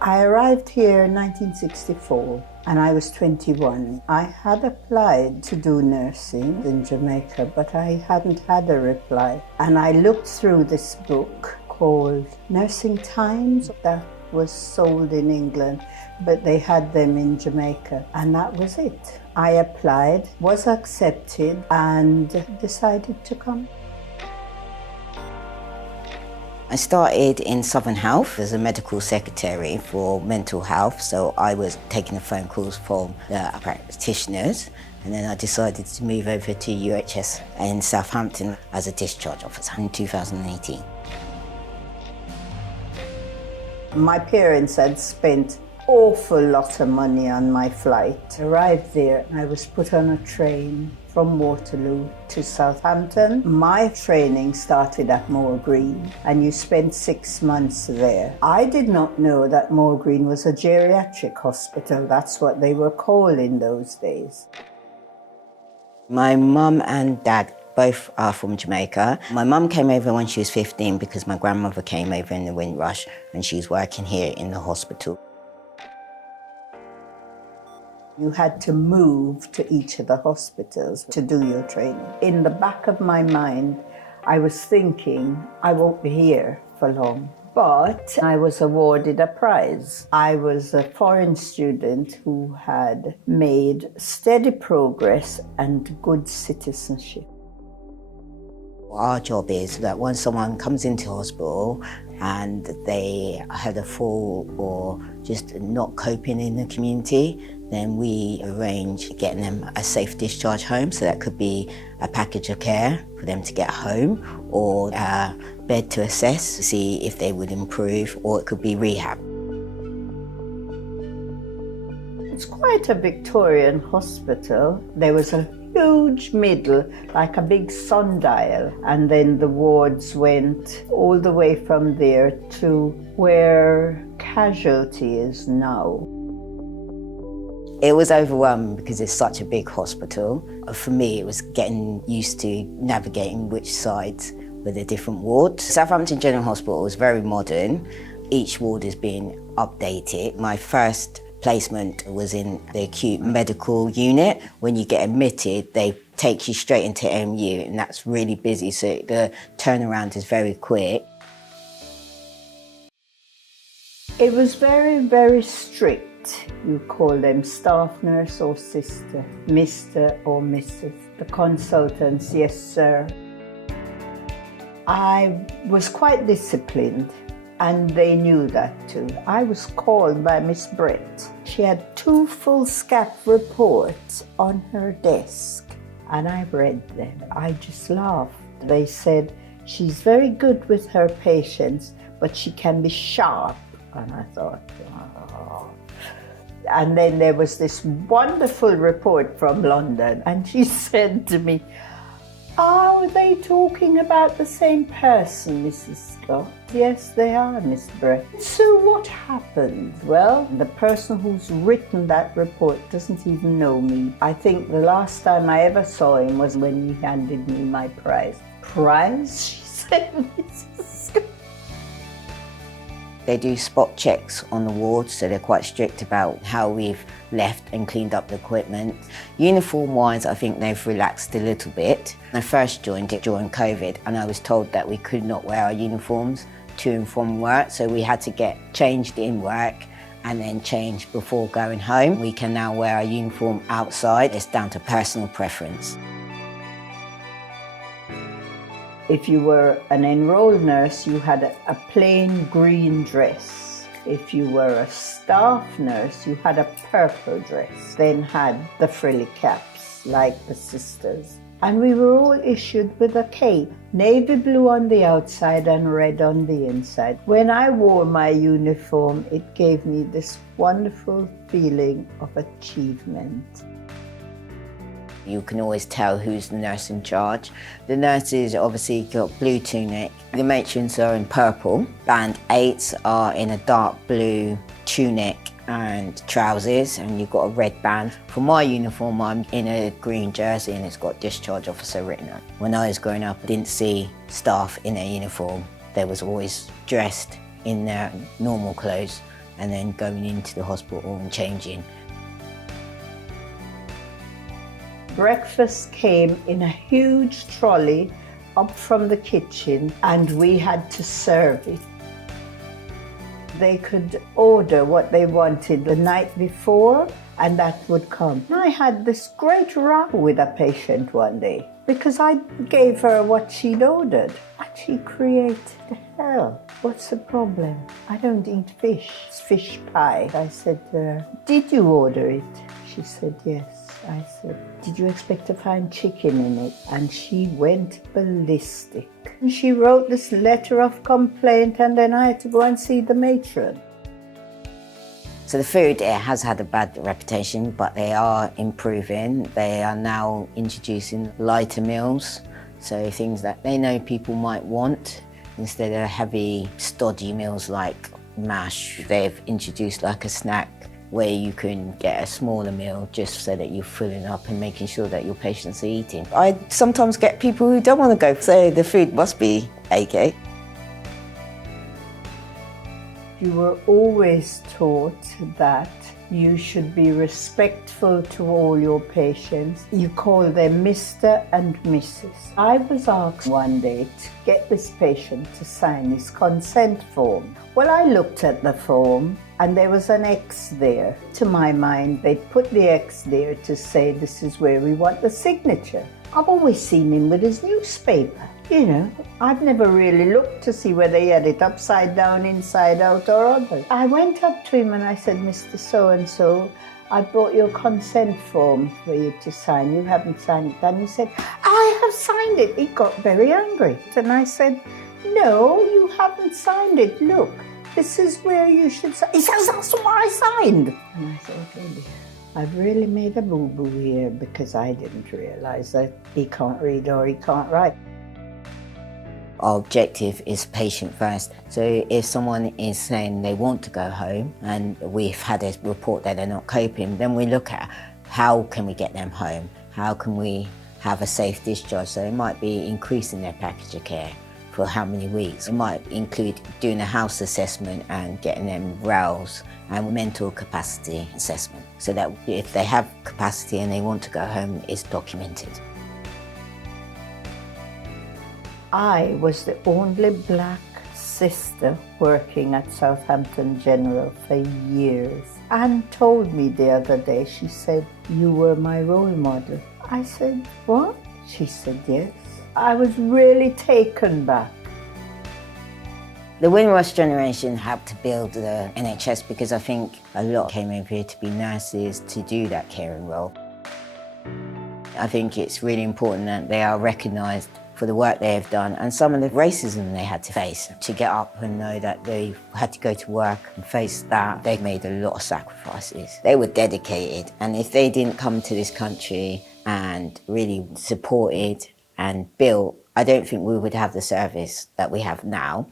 I arrived here in 1964 and I was 21. I had applied to do nursing in Jamaica, but I hadn't had a reply. And I looked through this book called Nursing Times that was sold in England, but they had them in Jamaica, and that was it. I applied, was accepted, and decided to come. I started in Southern Health as a medical secretary for mental health, so I was taking the phone calls from the practitioners, and then I decided to move over to UHS in Southampton as a discharge officer in 2018. My parents had spent awful lot of money on my flight. Arrived there, I was put on a train from Waterloo to Southampton. My training started at Moor Green, and you spent 6 months there. I did not know that Moor Green was a geriatric hospital. That's what they were called in those days. My mum and dad both are from Jamaica. My mum came over when she was 15 because my grandmother came over in the Windrush and she's working here in the hospital. You had to move to each of the hospitals to do your training. In the back of my mind, I was thinking, I won't be here for long. But I was awarded a prize. I was a foreign student who had made steady progress and good citizenship. Our job is that when someone comes into hospital and they had a fall or just not coping in the community, then we arrange getting them a safe discharge home. So that could be a package of care for them to get home, or a bed to assess to see if they would improve, or it could be rehab. It's quite a Victorian hospital. There was a huge middle, like a big sundial, and then the wards went all the way from there to where casualty is now. It was overwhelming because it's such a big hospital. For me, it was getting used to navigating which sides were the different wards. Southampton General Hospital is very modern. Each ward is being updated. My first placement was in the acute medical unit. When you get admitted, they take you straight into MU, and that's really busy, so the turnaround is very quick. It was very, very strict. You call them staff nurse or sister, Mr. or Mrs. The consultants, yes sir. I was quite disciplined, and they knew that too. I was called by Miss Brett. She had 2 foolscap reports on her desk, and I read them. I just laughed. They said, she's very good with her patients, but she can be sharp. And I thought, oh. And then there was this wonderful report from London, and she said to me, are they talking about the same person, Mrs. Scott? Yes, they are, Miss Brett. So what happened? Well, the person who's written that report doesn't even know me. I think the last time I ever saw him was when he handed me my prize. Prize? She said, Mrs. Scott. They do spot checks on the wards, so they're quite strict about how we've left and cleaned up the equipment. Uniform-wise, I think they've relaxed a little bit. I first joined it during COVID, and I was told that we could not wear our uniforms to and from work, so we had to get changed in work and then changed before going home. We can now wear our uniform outside. It's down to personal preference. If you were an enrolled nurse, you had a plain green dress. If you were a staff nurse, you had a purple dress, then had the frilly caps like the sisters. And we were all issued with a cape, navy blue on the outside and red on the inside. When I wore my uniform, it gave me this wonderful feeling of achievement. You can always tell who's the nurse in charge. The nurses obviously got blue tunic. The matrons are in purple. Band 8s are in a dark blue tunic and trousers, and you've got a red band. For my uniform, I'm in a green jersey and it's got discharge officer written on it. When I was growing up, I didn't see staff in their uniform. They was always dressed in their normal clothes and then going into the hospital and changing. Breakfast came in a huge trolley up from the kitchen, and we had to serve it. They could order what they wanted the night before, and that would come. I had this great row with a patient one day because I gave her what she'd ordered, and she created hell. What's the problem? I don't eat fish. It's fish pie. I said to her, did you order it? She said, yes. I said, did you expect to find chicken in it? And she went ballistic. And she wrote this letter of complaint, and then I had to go and see the matron. So the food, it has had a bad reputation, but they are improving. They are now introducing lighter meals, so things that they know people might want. Instead of heavy, stodgy meals like mash, they've introduced like a snack where you can get a smaller meal just so that you're filling up and making sure that your patients are eating. I sometimes get people who don't want to go, so the food must be okay. You were always taught that you should be respectful to all your patients. You call them Mr. and Mrs. I was asked one day to get this patient to sign his consent form. Well, I looked at the form and there was an X there. To my mind, they put the X there to say this is where we want the signature. I've always seen him with his newspaper. You know, I've never really looked to see whether he had it upside down, inside out, or other. I went up to him and I said, Mr. So-and-so, I brought your consent form for you to sign. You haven't signed it. And he said, I have signed it. He got very angry. And I said, no, you haven't signed it. Look, this is where you should sign. He says, that's what I signed. And I said, okay, dear. I've really made a boo-boo here because I didn't realise that he can't read or he can't write. Our objective is patient first. So if someone is saying they want to go home and we've had a report that they're not coping, then we look at how can we get them home? How can we have a safe discharge? So it might be increasing their package of care for how many weeks. It might include doing a house assessment and getting them roused and mental capacity assessment so that if they have capacity and they want to go home, it's documented. I was the only black sister working at Southampton General for years. Anne told me the other day, she said, you were my role model. I said, what? She said, yes. I was really taken back. The Windrush Generation helped to build the NHS because I think a lot came over here to be nurses to do that caring role. I think it's really important that they are recognised for the work they have done and some of the racism they had to face. To get up and know that they had to go to work and face that, they made a lot of sacrifices. They were dedicated, and if they didn't come to this country and really supported and built, I don't think we would have the service that we have now.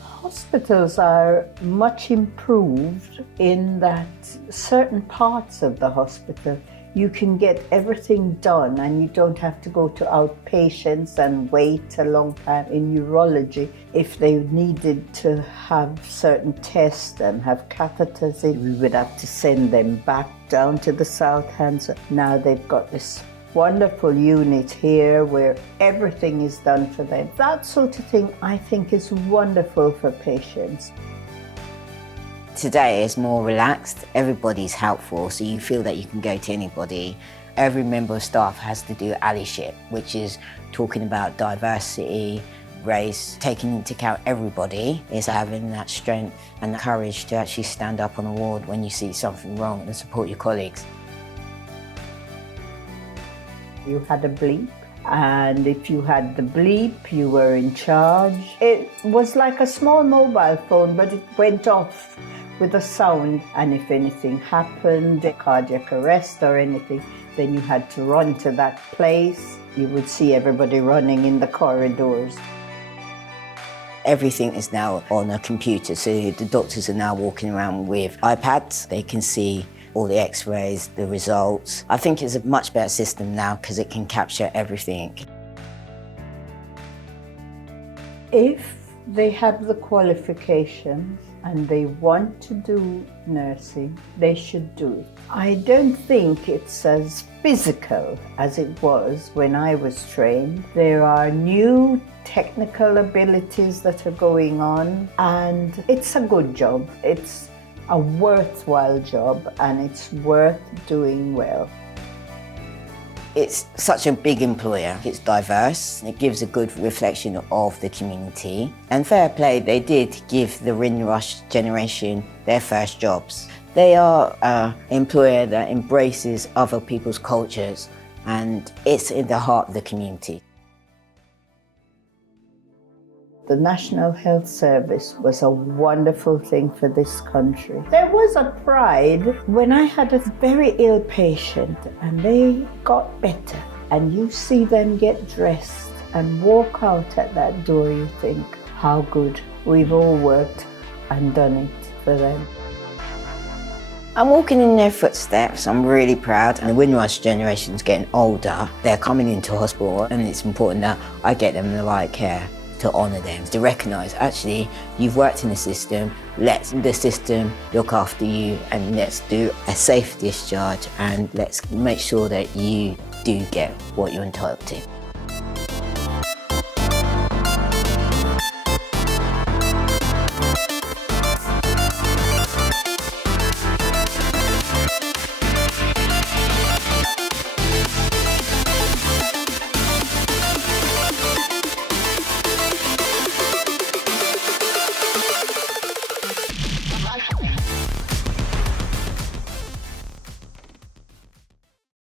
Hospitals are much improved in that certain parts of the hospital you can get everything done and you don't have to go to outpatients and wait a long time. In neurology, if they needed to have certain tests and have catheters in, we would have to send them back down to the Southampton. Now they've got this wonderful unit here where everything is done for them. That sort of thing I think is wonderful for patients. Today is more relaxed, everybody's helpful, so you feel that you can go to anybody. Every member of staff has to do allyship, which is talking about diversity, race, taking into account everybody, is having that strength and the courage to actually stand up on a ward when you see something wrong and support your colleagues. You had a bleep, and if you had the bleep, you were in charge. It was like a small mobile phone, but it went off with a sound, and if anything happened, a cardiac arrest or anything, then you had to run to that place. You would see everybody running in the corridors. Everything is now on a computer, so the doctors are now walking around with iPads. They can see all the x-rays, the results. I think it's a much better system now because it can capture everything. If they have the qualifications and they want to do nursing, they should do it. I don't think it's as physical as it was when I was trained. There are new technical abilities that are going on, and it's a good job. It's a worthwhile job, and it's worth doing well. It's such a big employer. It's diverse. It gives a good reflection of the community. And fair play, they did give the Windrush Generation their first jobs. They are an employer that embraces other people's cultures, and it's in the heart of the community. The National Health Service was a wonderful thing for this country. There was a pride when I had a very ill patient and they got better, and you see them get dressed and walk out at that door, you think, how good. We've all worked and done it for them. I'm walking in their footsteps. I'm really proud, and the Windrush Generation's getting older. They're coming into hospital, and it's important that I get them the right care, to honour them, to recognise actually you've worked in the system, let the system look after you, and let's do a safe discharge, and let's make sure that you do get what you're entitled to.